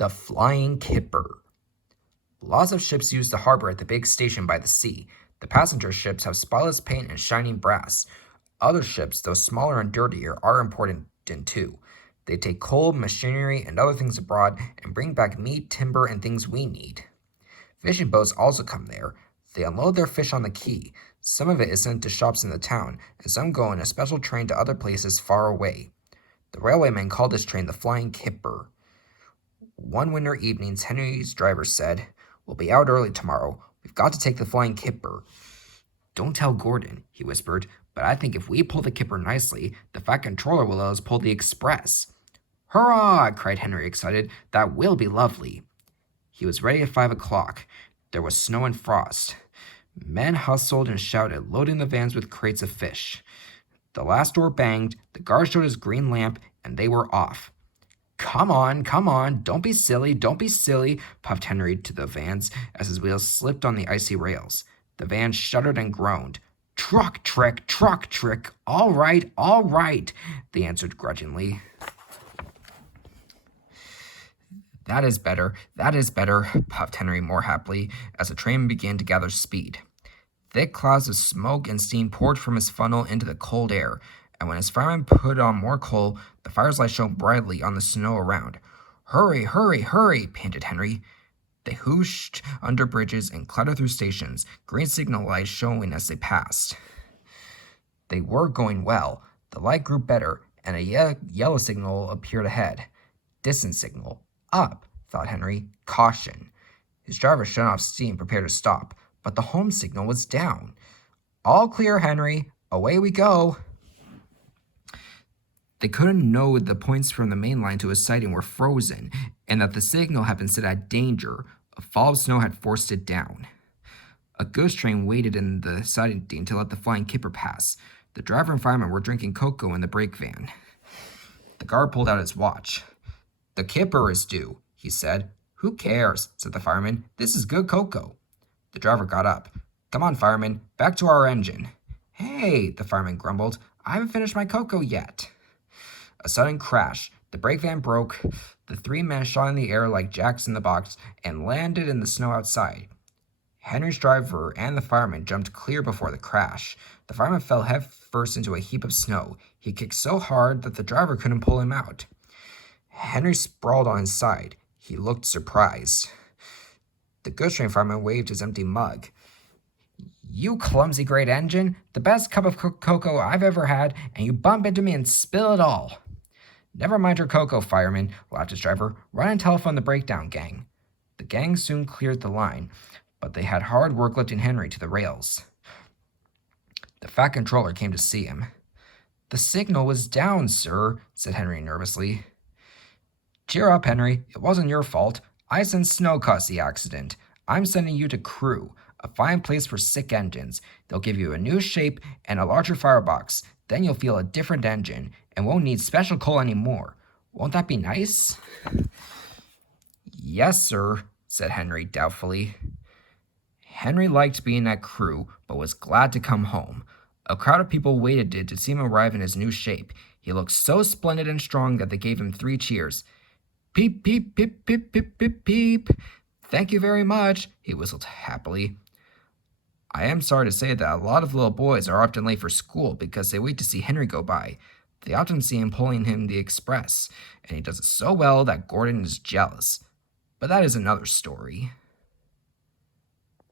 The Flying Kipper. Lots of ships use the harbor at the big station by the sea. The passenger ships have spotless paint and shining brass. Other ships, though smaller and dirtier, are important too. They take coal, machinery, and other things abroad and bring back meat, timber, and things we need. Fishing boats also come there. They unload their fish on the quay. Some of it is sent to shops in the town, and some go in a special train to other places far away. The railwaymen called this train the Flying Kipper. One winter evening, Henry's driver said, "We'll be out early tomorrow. We've got to take the Flying Kipper." "Don't tell Gordon," he whispered, "but I think if we pull the Kipper nicely, the Fat Controller will let us pull the Express." "Hurrah!" cried Henry, excited. "That will be lovely." He was ready at 5 o'clock. There was snow and frost. Men hustled and shouted, loading the vans with crates of fish. The last door banged, the guard showed his green lamp, and they were off. Come on, don't be silly, puffed Henry to the vans as his wheels slipped on the icy rails. The van shuddered and groaned. Truck trick, all right, they answered grudgingly. That is better, puffed Henry more happily as the train began to gather speed. Thick clouds of smoke and steam poured from his funnel into the cold air, and when his fireman put on more coal, the fire's light shone brightly on the snow around. Hurry, panted Henry. They whooshed under bridges and clattered through stations, green signal lights showing as they passed. They were going well. The light grew better, and a yellow signal appeared ahead. Distant signal. Up, thought Henry. Caution. His driver shut off steam, prepared to stop, but the home signal was down. All clear, Henry. Away we go. They couldn't know the points from the main line to his sighting were frozen, and that the signal had been set at danger. A fall of snow had forced it down. A ghost train waited in the siding to let the Flying Kipper pass. The driver and fireman were drinking cocoa in the brake van. The guard pulled out his watch. "The Kipper is due," he said. "Who cares?" said the fireman. "This is good cocoa." The driver got up. "Come on, fireman, back to our engine." "Hey," the fireman grumbled, "I haven't finished my cocoa yet." A sudden crash. The brake van broke. The three men shot in the air like jacks in the box and landed in the snow outside. Henry's driver and the fireman jumped clear before the crash. The fireman fell head first into a heap of snow. He kicked so hard that the driver couldn't pull him out. Henry sprawled on his side. He looked surprised. The goods train fireman waved his empty mug. "You clumsy great engine, the best cup of cocoa I've ever had, and you bump into me and spill it all." "Never mind your cocoa, fireman," laughed his driver. "Run and telephone the breakdown gang." The gang soon cleared the line, but they had hard work lifting Henry to the rails. The Fat Controller came to see him. "The signal was down, sir," said Henry nervously. "Cheer up, Henry. It wasn't your fault. Ice and snow caused the accident. I'm sending you to Crew, a fine place for sick engines. They'll give you a new shape and a larger firebox. Then you'll feel a different engine and won't need special coal anymore. Won't that be nice?" "Yes, sir," said Henry doubtfully. Henry liked being at Crew, but was glad to come home. A crowd of people waited to see him arrive in his new shape. He looked so splendid and strong that they gave him 3 cheers. "Peep, peep, pip, pip, pip, pip, peep. Thank you very much," he whistled happily. "I am sorry to say that a lot of little boys are often late for school because they wait to see Henry go by. They often see him pulling him the express, and he does it so well that Gordon is jealous. But that is another story."